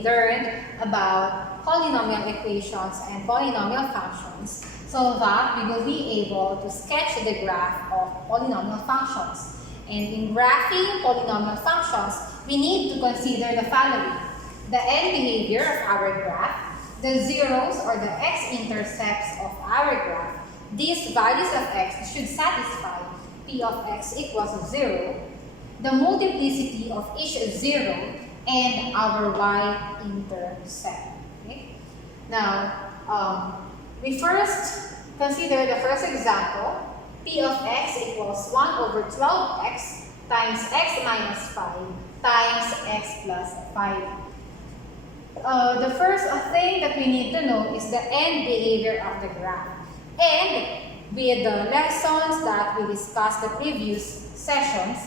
we learned about polynomial equations and polynomial functions so that we will be able to sketch the graph of polynomial functions. And in graphing polynomial functions, we need to consider the following: the end behavior of our graph, the zeros or the x-intercepts of our graph. These values of x should satisfy p of x equals 0, the multiplicity of each zero, and our y-intercept. Okay? Now, we first consider the first example. P of x equals 1 over 12x times x minus 5 times x plus 5. The first thing that we need to know is the end behavior of the graph. And with the lessons that we discussed the previous sessions,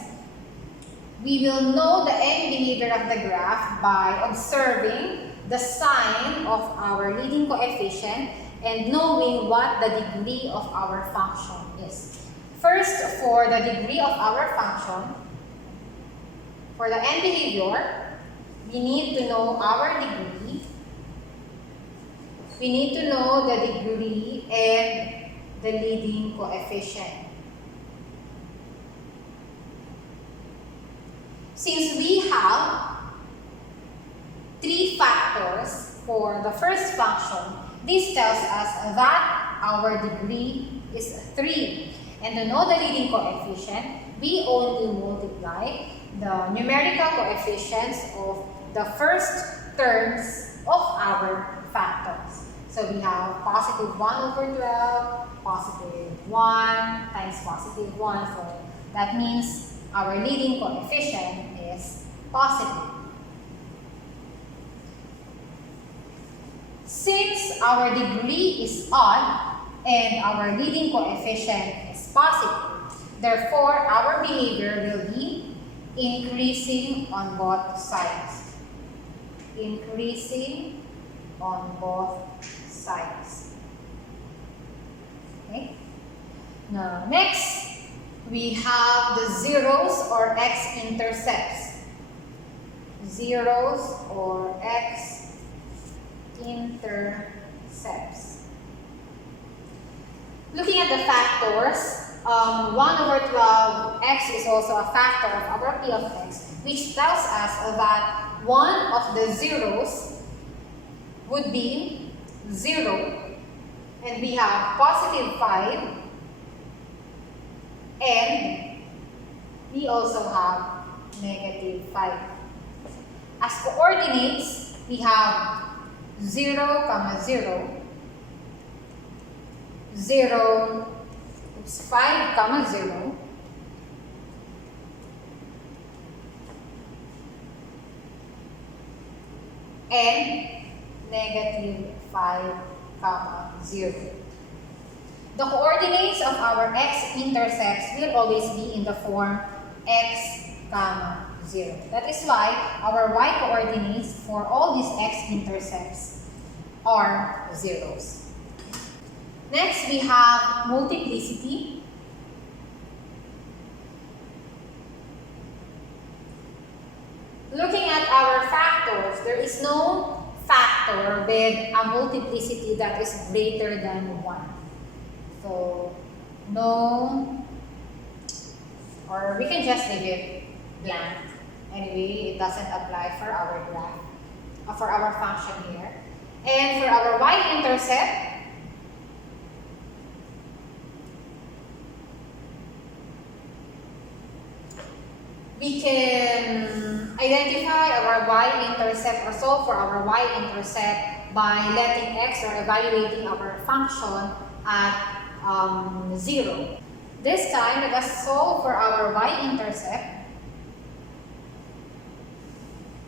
we will know the end behavior of the graph by observing the sign of our leading coefficient and knowing what the degree of our function is. First, for the degree of our function, for the end behavior, we need to know our degree. We need to know the degree and the leading coefficient. Since we have 3 factors for the first function, this tells us that our degree is 3. And to know the leading coefficient, we only multiply the numerical coefficients of the first terms of our factors. So we have positive 1 over 12, positive 1 times positive 1. So that means our leading coefficient is positive. Since our degree is odd and our leading coefficient is positive, therefore our behavior will be increasing on both sides. Increasing on both sides. Okay? Now, next, we have the zeros or x-intercepts. Zeros or x-intercepts. Looking at the factors, 1 over 12x is also a factor of our p of x, which tells us that one of the zeros would be 0, and we have positive 5, and we also have negative 5. As coordinates, we have 0, 0, 0, 5, 0, and negative 5, 0. The coordinates of our x-intercepts will always be in the form x, 0. That is why our y-coordinates for all these x-intercepts are zeros. Next, we have multiplicity. Looking at our factors, there is no factor with a multiplicity that is greater than 1. So, no, or we can just leave it blank. Anyway, it doesn't apply for our graph, for our function here. And for our y-intercept, we can identify our y-intercept or solve for our y-intercept by letting x or evaluating our function at 0. This time, let us solve for our y-intercept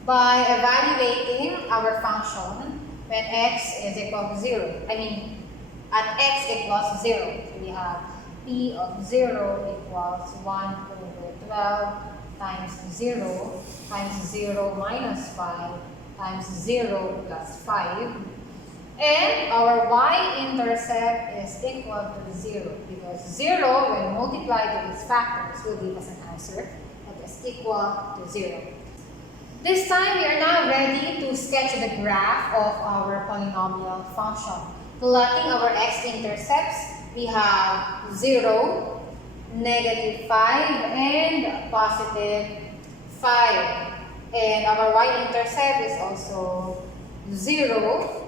by evaluating our function when x is equal to 0. I mean, at x equals 0. So we have p of 0 equals 1 over 12 times 0 minus 5 times 0 plus 5. And our y-intercept is equal to 0 because 0 when multiplied with its factors will give us an answer that is equal to 0. This time, we are now ready to sketch the graph of our polynomial function. Plotting our x-intercepts, we have 0, negative 5, and positive 5. And our y-intercept is also 0.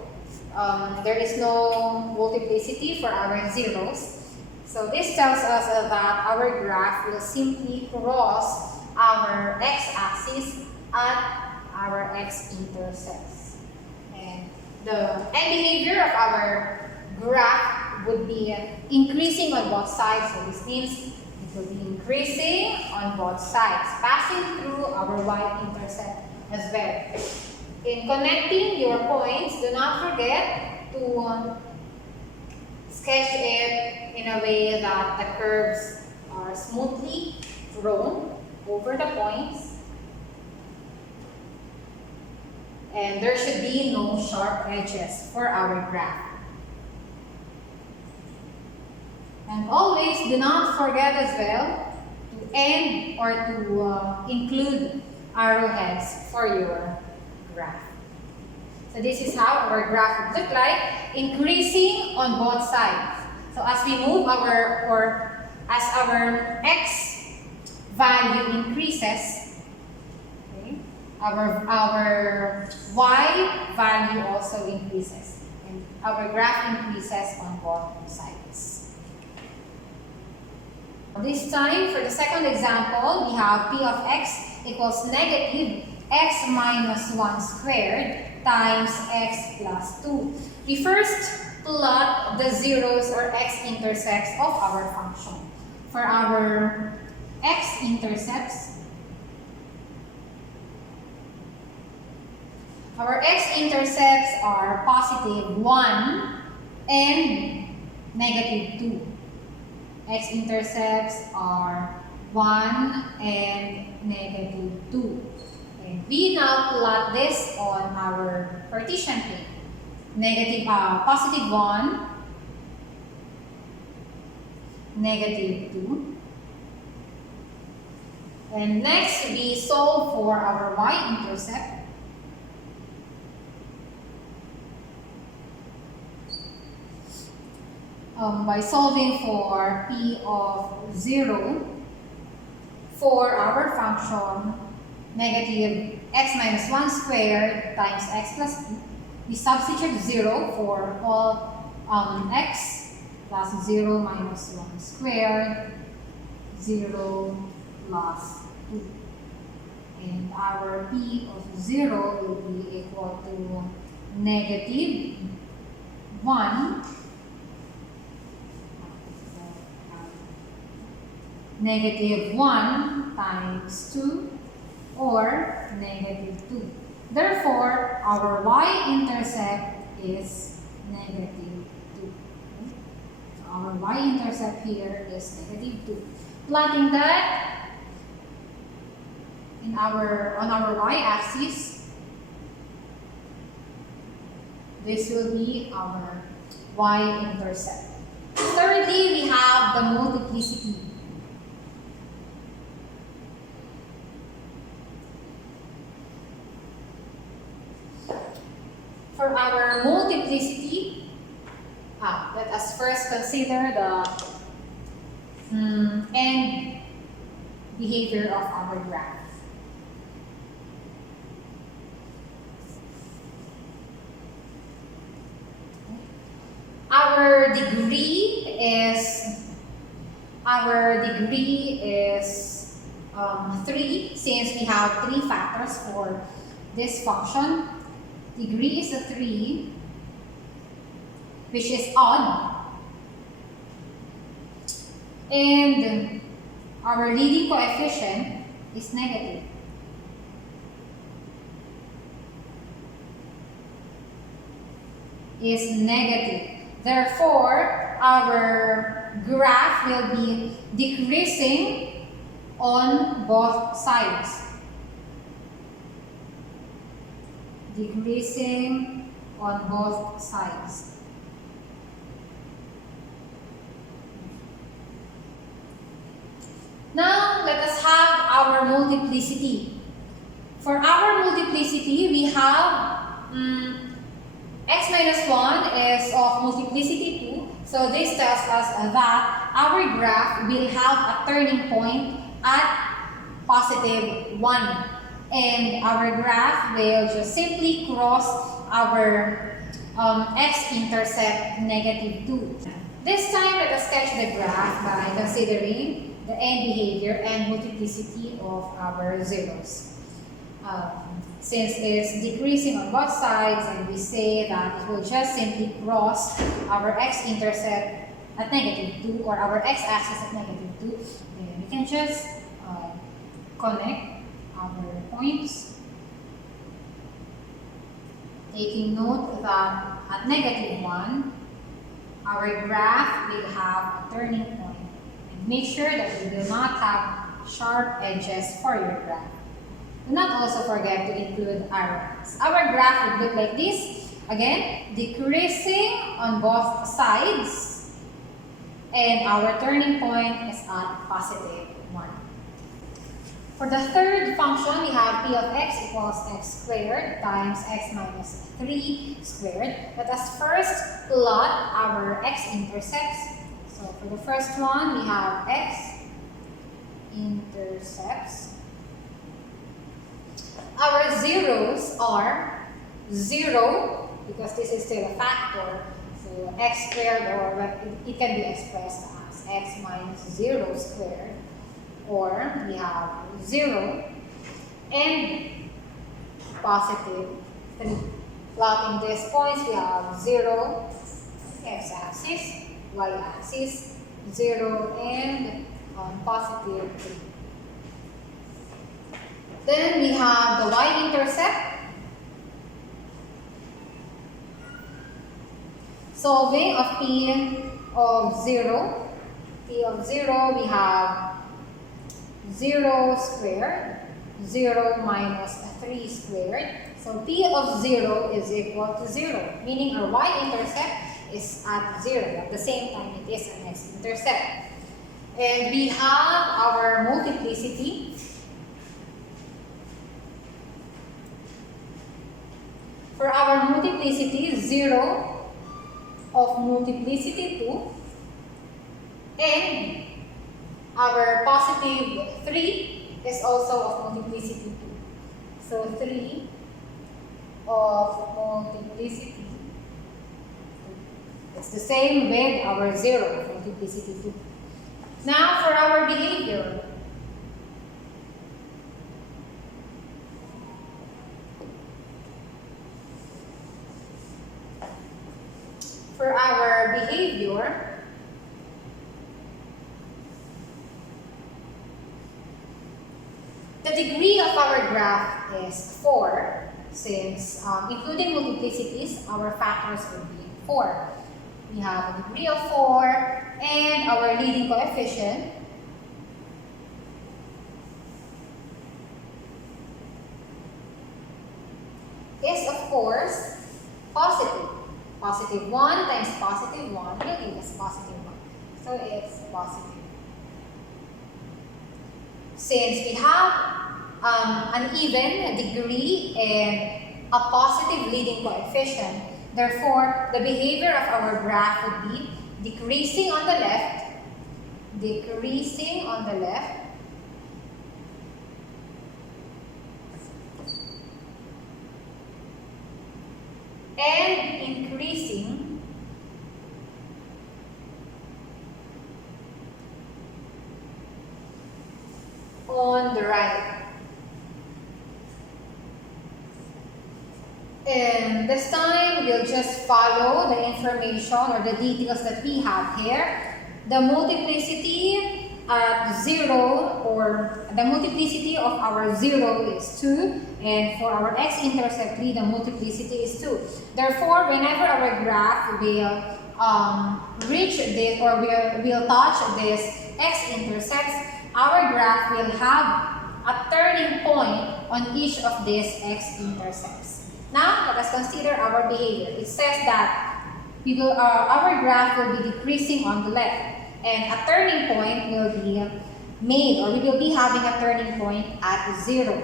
There is no multiplicity for our zeros. So this tells us that our graph will simply cross our x-axis at our x-intercepts. And the end behavior of our graph would be increasing on both sides. So this means it will be increasing on both sides, passing through our y-intercept as well. In connecting your points, do not forget to sketch it in a way that the curves are smoothly drawn over the points. And there should be no sharp edges for our graph. And always do not forget as well to end or to include arrowheads for your graph. So this is how our graph would look like, increasing on both sides. So as we move as our x value increases, okay, our y value also increases, and our graph increases on both sides. This time, for the second example, we have p of x equals negative x minus 1 squared times x plus 2. We first plot the zeros or x-intercepts of our function. For our x-intercepts, are positive 1 and negative 2. X-intercepts are 1 and negative 2. And we now plot this on our Cartesian plane. Positive 1, negative 2. And next, we solve for our y-intercept. By solving for p of 0 for our function negative x minus 1 squared times x plus 2, we substitute 0 for all x plus 0 minus 1 squared, 0 plus 2. And our p of 0 will be equal to negative 1 times 2 or negative 2. Therefore, our y-intercept is negative 2. So our y-intercept here is negative 2. Plotting that on our y-axis, this will be our y-intercept. Thirdly, we have the multiplicity. For our multiplicity, let us first consider the end behavior of our graph. Our degree is 3, since we have 3 factors for this function. Degree is a 3, which is odd. And our leading coefficient is negative. Therefore, our graph will be decreasing on both sides. Decreasing on both sides. Now, let us have our multiplicity. For our multiplicity, we have x minus 1 is of multiplicity 2. So this tells us that our graph will have a turning point at positive 1. And our graph will just simply cross our x-intercept negative 2. This time, let us sketch the graph by considering the end behavior and multiplicity of our zeros. Since it's decreasing on both sides, and we say that it will just simply cross our x-intercept at negative 2 or our x-axis at negative 2, then we can just connect our points, taking note that at negative 1, our graph will have a turning point. And make sure that we will not have sharp edges for your graph. Do not also forget to include arrows. Our graph would look like this. Again, decreasing on both sides. And our turning point is at positive 1. For the third function, we have p of x equals x squared times x minus 3 squared. Let us first plot our x-intercepts. So for the first one, we have x-intercepts. Our zeros are 0, because this is still a factor. So x squared, or it can be expressed as x minus 0 squared. Or we have 0 and positive 3. Plotting these points, we have 0, x-axis, y-axis, 0, and positive 3. Then we have the y-intercept. Solving of p of 0. P of 0, we have 0 squared, 0 minus 3 squared. So p of 0 is equal to 0, meaning our y-intercept is at 0. At the same time, it is an x-intercept. And we have our multiplicity. For our multiplicity, 0 of multiplicity 2, and our positive 3 is also of multiplicity 2. So 3 of multiplicity 2. It's the same with our 0 of multiplicity 2. Now for our behavior. For our behavior, the degree of our graph is 4, since including multiplicities, our factors would be 4. We have a degree of 4, and our leading coefficient is, of course, positive. Positive 1 times positive 1 will give us positive 1. So it's positive. Since we have an even degree and a positive leading coefficient, therefore, the behavior of our graph would be decreasing on the left, and increasing on the right. And this time, we'll just follow the information or the details that we have here. The multiplicity at 0, or the multiplicity of our 0 is 2, and for our x-intercept 3, the multiplicity is 2. Therefore, whenever our graph will reach this, or will touch this x-intercepts, our graph will have a turning point on each of these x-intercepts. Now, let us consider our behavior. It says that our graph will be decreasing on the left, and a turning point will be made, or we will be having a turning point at 0.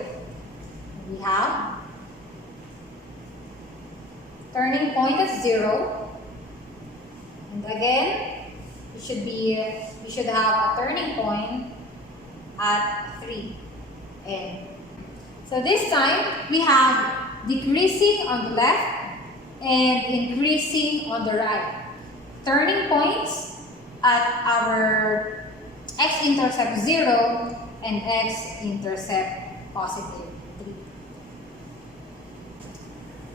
we have turning point at 0. And again, we should have a turning point at 3. And so this time, we have decreasing on the left and increasing on the right. Turning points at our x-intercept 0 and x-intercept positive 3.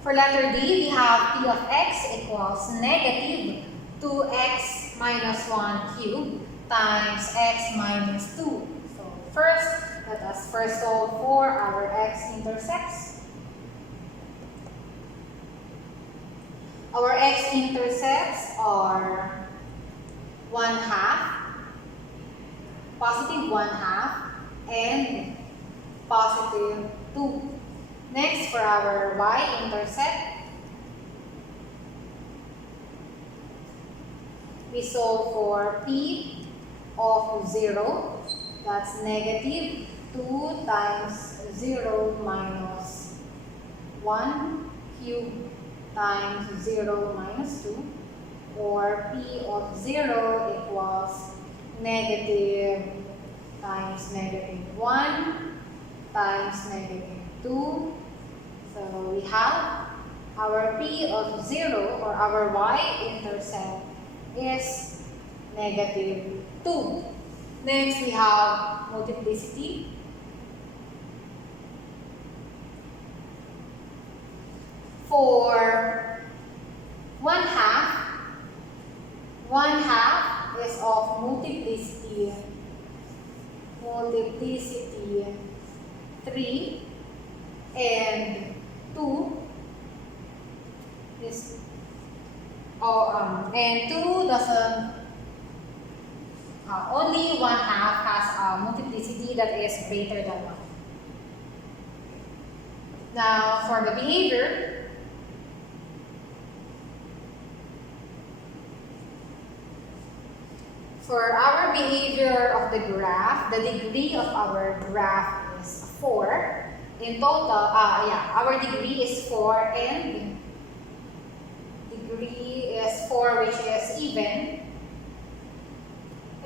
For letter D, we have p of x equals negative 2x minus 1 cubed times x minus 2. So first, let us first solve for our x-intercepts. Our x-intercepts are 1/2, positive 1/2, and positive 2. Next, for our y-intercept, we solve for p of 0. That's negative 2 times 0 minus 1 cubed times 0 minus 2, or p of 0 equals negative times negative 1 times negative 2. So we have our p of 0, or our y-intercept, is negative 2. Next, we have multiplicity. For 1/2, 1/2 is of multiplicity 3, and 2 is and 2 doesn't only 1/2 has a multiplicity that is greater than 1. Now for the behavior, for our behavior of the graph, the degree of our graph is 4. In total, our degree is 4, and degree is 4, which is even.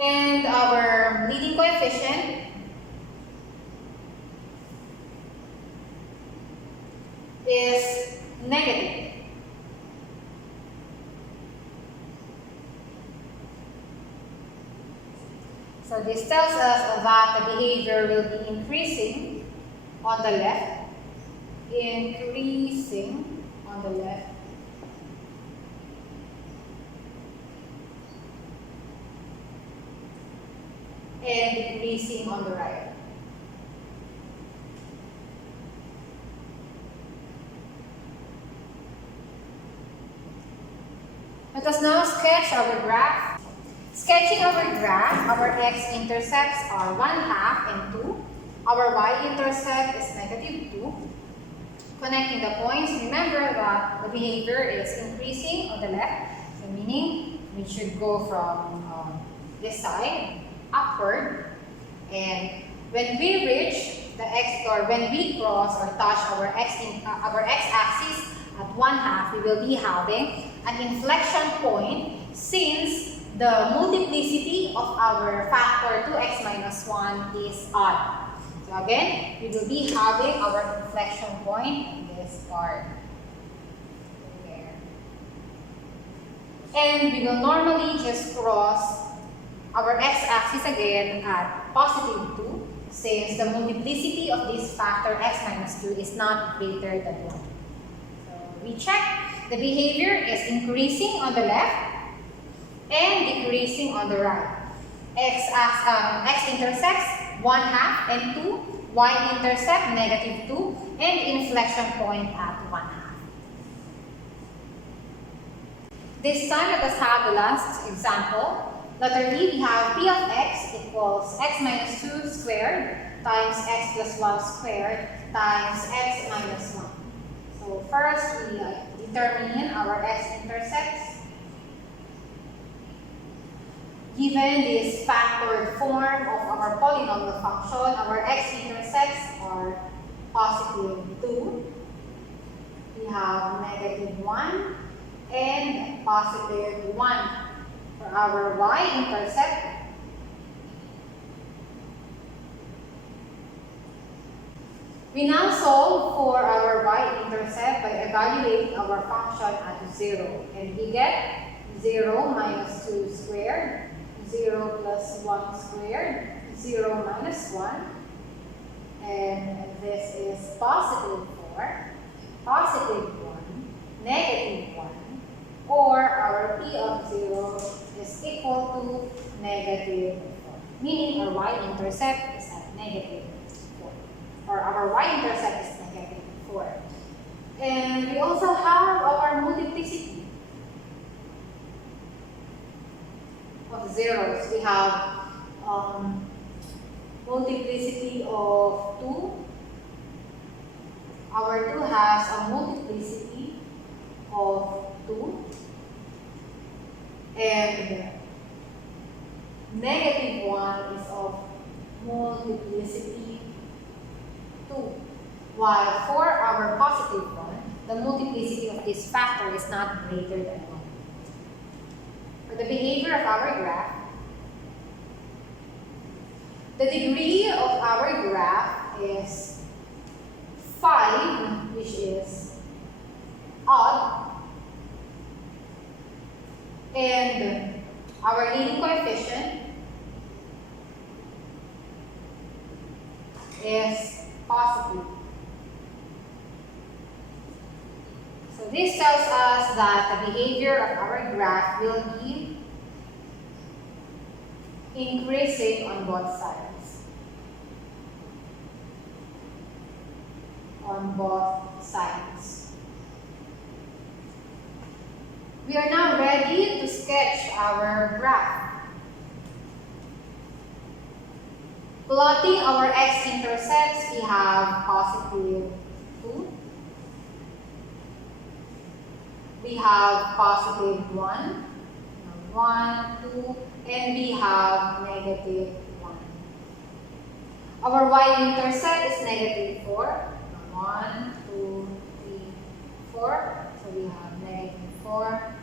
And our leading coefficient is negative. So this tells us that the behavior will be increasing on the left, increasing on the left, and decreasing on the right. Let us now sketch our graph. Sketching our graph, our x-intercepts are 1/2 and 2. Our y-intercept is negative 2. Connecting the points, remember that the behavior is increasing on the left, so meaning we should go from this side upward, and when we reach the x, or when we cross or touch our x-axis at 1/2, we will be having an inflection point, since the multiplicity of our factor 2x minus 1 is odd. So again, we will be having our inflection point in this part. There. And we will normally just cross our x-axis again at positive 2, since the multiplicity of this factor x minus 2 is not greater than 1. So we check. The behavior is increasing on the left and decreasing on the right. X-intercepts 1/2 and 2, y-intercept negative 2, and inflection point at 1/2. This time, let us have the last example. Letter E, we have p of x equals x minus 2 squared times x plus 1 squared times x minus 1. So first, we determine our x-intercepts. Given this factored form of our polynomial function, our x-intercepts are positive 2, we have negative 1, and positive 1 for our y-intercept. We now solve for our y-intercept by evaluating our function at 0. And we get 0 minus 2 squared, 0 plus 1 squared, 0 minus 1. And this is positive 4, positive 1, negative 1. Or our p of 0 is equal to negative 4. Meaning our y-intercept is at negative 4. Or our y-intercept is negative 4. And we also have our multiplicity of zeros. We have multiplicity of 2. Our 2 has a multiplicity of 2. And negative 1 is of multiplicity 2. While for our positive 1, the multiplicity of this factor is not greater than 1. For the behavior of our graph, the degree of our graph is 5, which is odd. And our leading coefficient is positive. So this tells us that the behavior of our graph will be increasing on both sides. On both sides. We are now ready to sketch our graph. Plotting our x-intercepts, we have positive 2. We have positive 1, 1, 2, and we have negative 1. Our y-intercept is negative 4. 1, 2, 3, 4. So we have negative 4.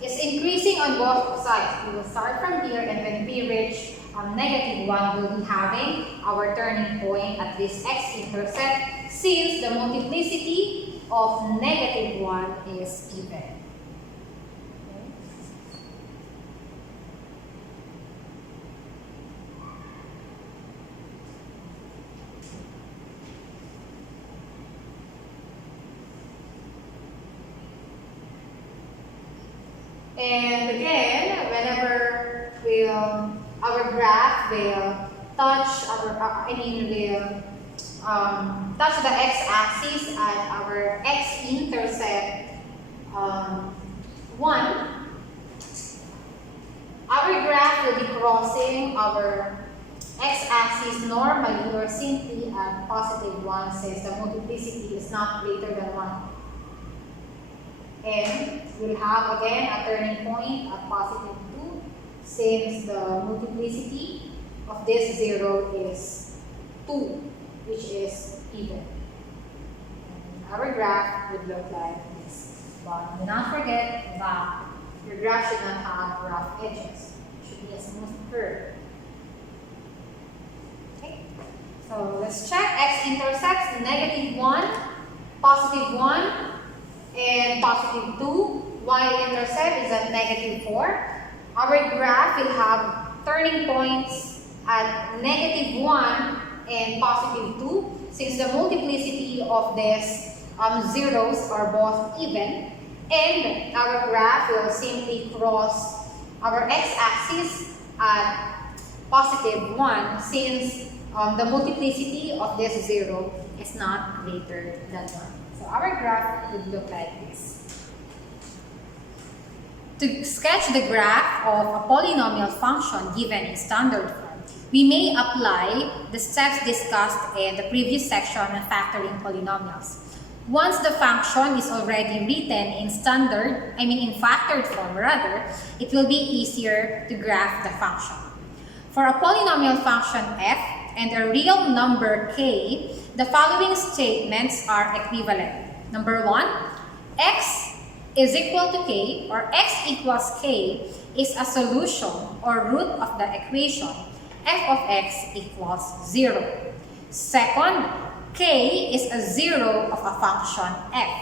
It's increasing on both sides. We will start from here, and when we reach negative 1, we'll be having our turning point at this x-intercept, since the multiplicity of negative 1 is even. And again, whenever our graph will touch will touch the x-axis at our x-intercept 1, our graph will be crossing our x-axis normally or simply at positive 1, since the multiplicity is not greater than 1. And we'll have again a turning point at positive 2, since the multiplicity of this 0 is 2, which is even. And our graph would look like this. But do not forget that your graph should not have rough edges. It should be a smooth curve. Okay, so let's check. X-intercepts negative 1, positive 1, and positive 2. Y-intercept is at negative 4. Our graph will have turning points at negative 1 and positive 2, since the multiplicity of these zeros are both even. And our graph will simply cross our x-axis at positive 1, since the multiplicity of this 0 is not greater than 1. So our graph would look like this. To sketch the graph of a polynomial function given in standard form, we may apply the steps discussed in the previous section on factoring polynomials. Once the function is already written in in factored form rather, it will be easier to graph the function. For a polynomial function f, and a real number k, the following statements are equivalent. Number 1, x is equal to k, or x equals k is a solution or root of the equation f of x equals 0. Second, k is a zero of a function f.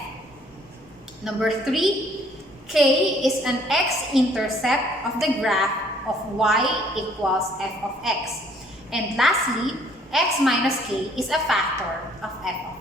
Number 3, k is an x-intercept of the graph of y equals f of x. And lastly, x minus k is a factor of f of